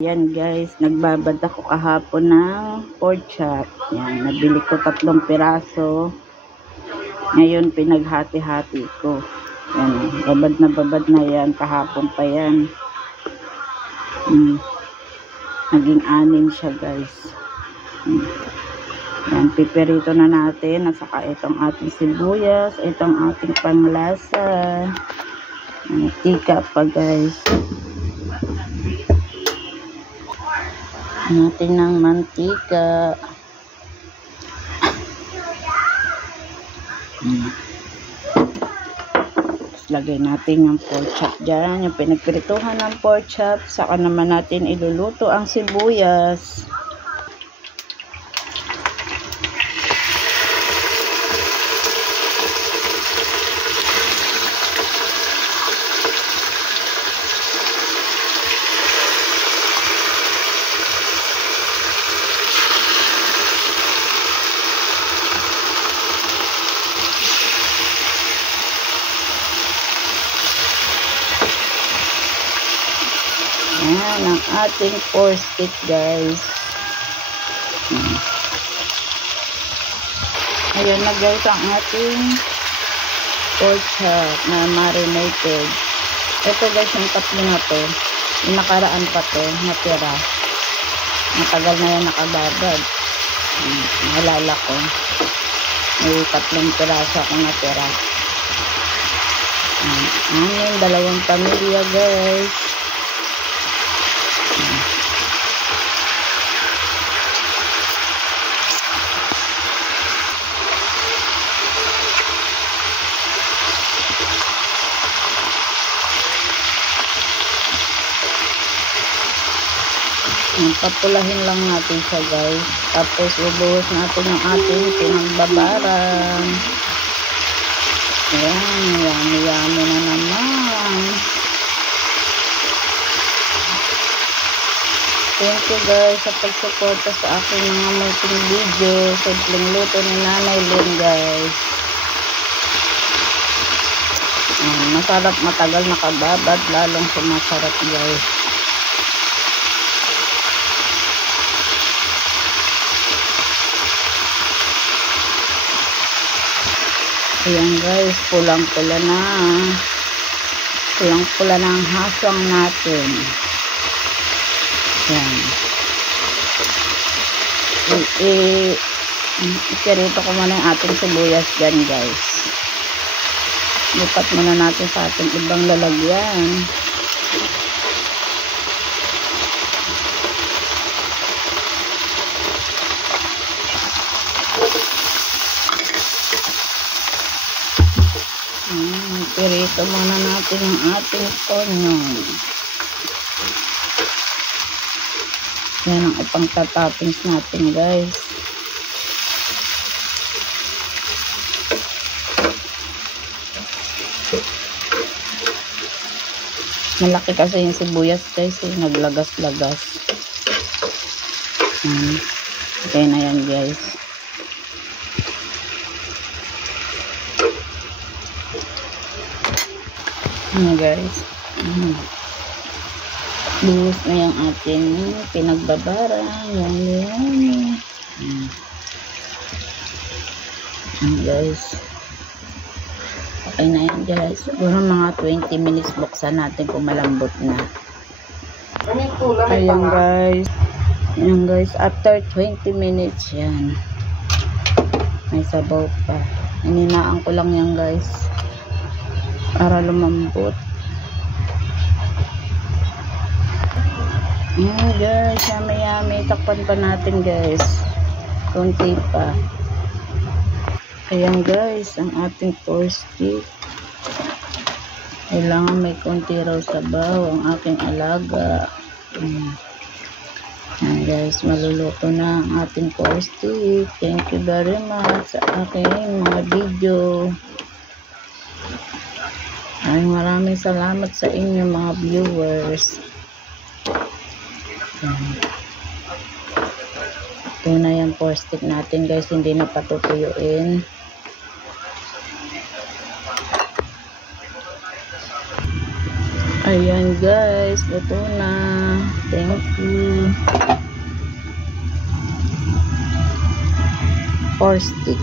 Yan guys, nagbabad ako kahapon ng pork chop. Yan, nabili ko 3 piraso. Ngayon pinaghati-hati ko. Yan, babad na yan. Kahapon pa yan. Naging 6 siya guys. Yan, piperito na natin. At saka itong ating sibuyas. Itong ating panglasa. Mantika pa guys. Natin ng mantika. Tapos lagay natin yung pork chop dyan, yung pinagprituhan ng pork chop. Saka naman natin iluluto ang sibuyas. Yan ang ating pork stick guys. Ayan na guys ang ating pork chop na marinated. Ito guys yung 3 na to. Yung nakaraan pa to natira. Matagal na yan nakababad. Nalala ko. May 3 piraso ako natira. Amin, 2 pamilya guys. Papulahin lang natin siya guys. Tapos ibuhos natin yung ating pinagbabarang. Ayan, yummy na naman. Thank you guys sa pagsuporta sa aking mga munting video. Simpleng luto ni Nanay Lynn guys. Masarap, matagal nakababad, lalong sumasarap guys. Ayan guys, pulang-pula na. Pulang-pula na ang hasang natin. Ayan. Itirito ko muna yung ating sibuyas dyan guys. Lipat muna natin sa ating ibang lalagyan. Pirito muna natin ang ating onion. Yan ang ipang toppings natin guys. Malaki kasi yung sibuyas guys, naglagas-lagas. Okay na yan guys. Guys, buhos na yung ating pinagbabarang. Yan. Guys, okay na yan guys. Siguro mga 20 minutes buksan natin kung malambot na. Ayan guys. Ayan guys, after 20 minutes yan. May sabaw pa. Ininaan ko lang yan guys para lumambot. Guys, yummy. Takpan pa natin guys. Konti pa. Ayan guys, ang ating pork stick. Kailangan may konti raw sabaw ang aking alaga. Ayan guys, maluluto na ang ating pork stick. Thank you very much sa aking mga video. Maraming salamat sa inyo mga viewers. Ito na yung pork stick natin guys, hindi na patutuyuin. Ayan guys, luto na. Thank you. 4 stick.